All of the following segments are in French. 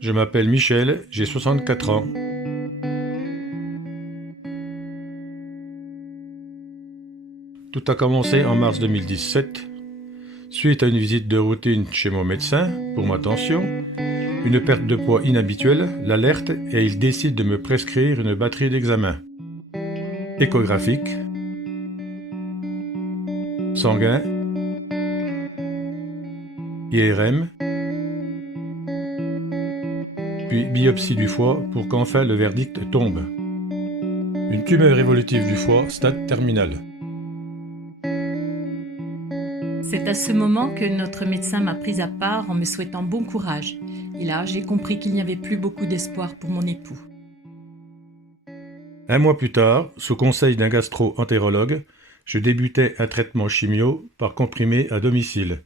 Je m'appelle Michel, j'ai 64 ans. Tout a commencé en mars 2017, suite à une visite de routine chez mon médecin pour ma tension, une perte de poids inhabituelle l'alerte et il décide de me prescrire une batterie d'examens. Échographique, sanguin, IRM, puis biopsie du foie pour qu'enfin le verdict tombe. Une tumeur évolutive du foie, stade terminal. C'est à ce moment que notre médecin m'a prise à part en me souhaitant bon courage. Et là, j'ai compris qu'il n'y avait plus beaucoup d'espoir pour mon époux. Un mois plus tard, sous conseil d'un gastro-entérologue, je débutais un traitement chimio par comprimé à domicile.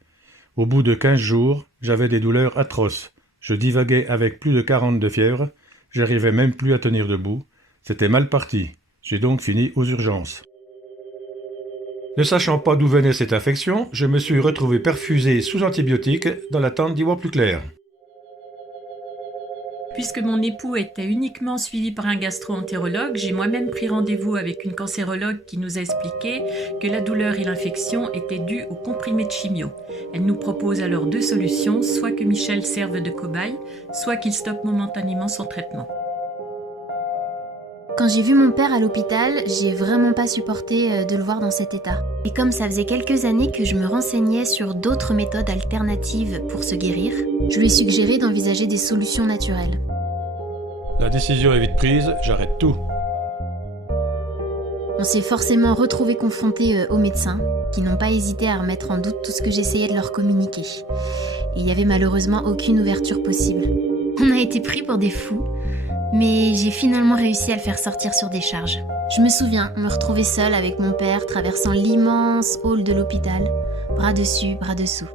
Au bout de 15 jours, j'avais des douleurs atroces. Je divaguais avec plus de 40 de fièvre, j'arrivais même plus à tenir debout. C'était mal parti. J'ai donc fini aux urgences. Ne sachant pas d'où venait cette infection, je me suis retrouvé perfusé sous antibiotiques dans l'attente d'y voir plus clair. Puisque mon époux était uniquement suivi par un gastro-entérologue, j'ai moi-même pris rendez-vous avec une cancérologue qui nous a expliqué que la douleur et l'infection étaient dues au comprimé de chimio. Elle nous propose alors deux solutions, soit que Michel serve de cobaye, soit qu'il stoppe momentanément son traitement. Quand j'ai vu mon père à l'hôpital, j'ai vraiment pas supporté de le voir dans cet état. Et comme ça faisait quelques années que je me renseignais sur d'autres méthodes alternatives pour se guérir, je lui ai suggéré d'envisager des solutions naturelles. La décision est vite prise, j'arrête tout. On s'est forcément retrouvés confrontés aux médecins, qui n'ont pas hésité à remettre en doute tout ce que j'essayais de leur communiquer. Et il y avait malheureusement aucune ouverture possible. On a été pris pour des fous. Mais j'ai finalement réussi à le faire sortir sur des charges. Je me souviens me retrouver seule avec mon père traversant l'immense hall de l'hôpital, bras dessus, bras dessous.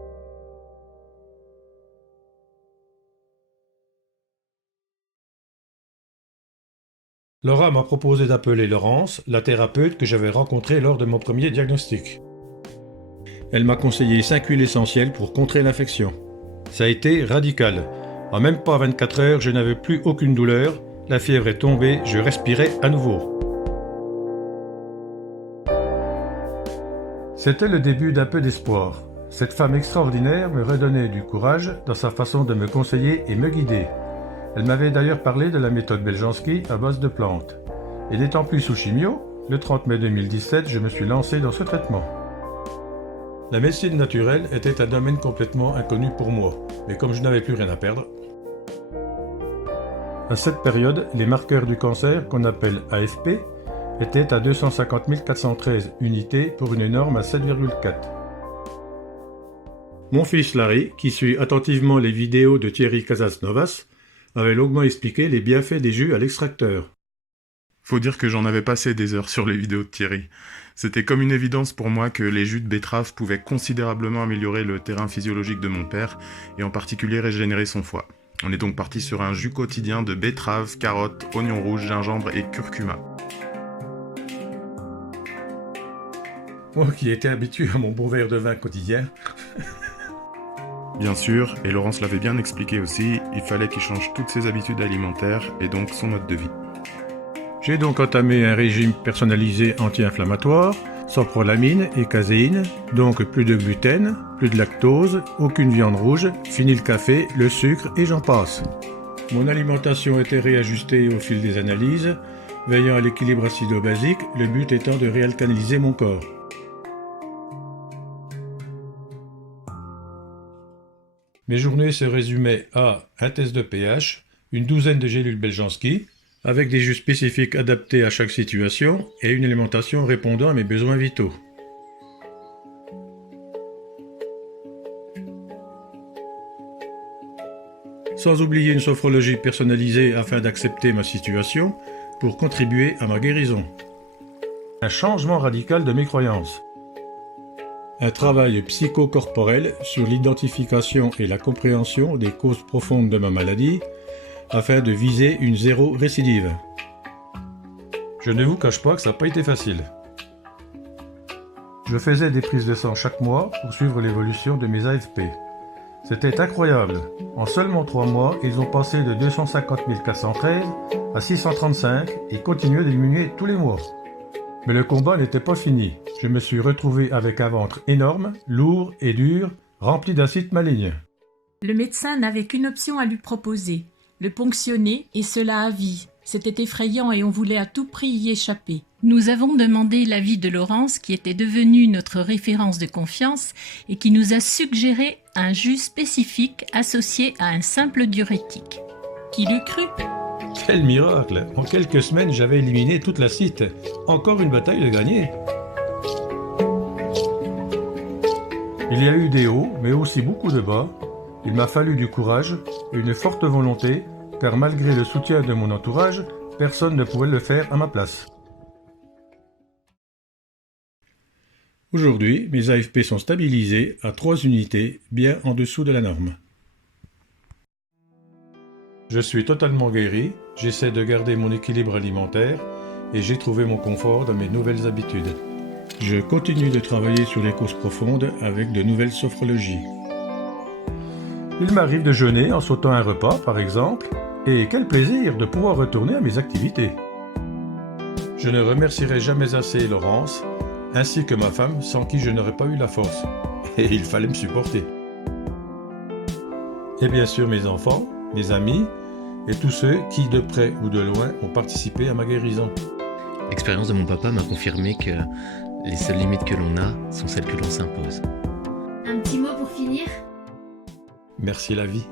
Laura m'a proposé d'appeler Laurence, la thérapeute que j'avais rencontrée lors de mon premier diagnostic. Elle m'a conseillé 5 huiles essentielles pour contrer l'infection. Ça a été radical. En même pas 24 heures, je n'avais plus aucune douleur. La fièvre est tombée, je respirais à nouveau. C'était le début d'un peu d'espoir. Cette femme extraordinaire me redonnait du courage dans sa façon de me conseiller et me guider. Elle m'avait d'ailleurs parlé de la méthode Beljanski à base de plantes. Et n'étant plus sous chimio, le 30 mai 2017, je me suis lancé dans ce traitement. La médecine naturelle était un domaine complètement inconnu pour moi, mais comme je n'avais plus rien à perdre, à cette période, les marqueurs du cancer, qu'on appelle AFP, étaient à 250 413 unités pour une norme à 7,4. Mon fils Larry, qui suit attentivement les vidéos de Thierry Casasnovas, avait longuement expliqué les bienfaits des jus à l'extracteur. Faut dire que j'en avais passé des heures sur les vidéos de Thierry. C'était comme une évidence pour moi que les jus de betterave pouvaient considérablement améliorer le terrain physiologique de mon père, et en particulier régénérer son foie. On est donc parti sur un jus quotidien de betterave, carottes, oignons rouges, gingembre et curcuma. Moi qui étais habitué à mon bon verre de vin quotidien. Bien sûr, et Laurence l'avait bien expliqué aussi, il fallait qu'il change toutes ses habitudes alimentaires et donc son mode de vie. J'ai donc entamé un régime personnalisé anti-inflammatoire, sans prolamine et caséine, donc plus de gluten, plus de lactose, aucune viande rouge, fini le café, le sucre et j'en passe. Mon alimentation était réajustée au fil des analyses, veillant à l'équilibre acido-basique, le but étant de réalcaliniser mon corps. Mes journées se résumaient à un test de pH, une douzaine de gélules Beljanski, avec des jus spécifiques adaptés à chaque situation et une alimentation répondant à mes besoins vitaux. Sans oublier une sophrologie personnalisée afin d'accepter ma situation pour contribuer à ma guérison. Un changement radical de mes croyances. Un travail psychocorporel sur l'identification et la compréhension des causes profondes de ma maladie afin de viser une zéro récidive. Je ne vous cache pas que ça n'a pas été facile. Je faisais des prises de sang chaque mois pour suivre l'évolution de mes AFP. C'était incroyable. En seulement 3 mois, ils ont passé de 250 413 à 635 et continuaient de diminuer tous les mois. Mais le combat n'était pas fini. Je me suis retrouvé avec un ventre énorme, lourd et dur, rempli d'acide maligne. Le médecin n'avait qu'une option à lui proposer, le ponctionner, et cela à vie. C'était effrayant et on voulait à tout prix y échapper. Nous avons demandé l'avis de Laurence, qui était devenue notre référence de confiance et qui nous a suggéré un jus spécifique associé à un simple diurétique. Qui l'eût cru ? Quel miracle! En quelques semaines, j'avais éliminé toute l'acide. Encore une bataille de gagner. Il y a eu des hauts, mais aussi beaucoup de bas. Il m'a fallu du courage et une forte volonté, car malgré le soutien de mon entourage, personne ne pouvait le faire à ma place. Aujourd'hui, mes AFP sont stabilisés à 3 unités, bien en dessous de la norme. Je suis totalement guéri, j'essaie de garder mon équilibre alimentaire et j'ai trouvé mon confort dans mes nouvelles habitudes. Je continue de travailler sur les causes profondes avec de nouvelles sophrologies. Il m'arrive de jeûner en sautant un repas, par exemple, et quel plaisir de pouvoir retourner à mes activités. Je ne remercierai jamais assez Laurence, ainsi que ma femme, sans qui je n'aurais pas eu la force. Et il fallait me supporter. Et bien sûr mes enfants, mes amis, et tous ceux qui, de près ou de loin, ont participé à ma guérison. L'expérience de mon papa m'a confirmé que les seules limites que l'on a sont celles que l'on s'impose. Un petit mot pour finir ? Merci la vie.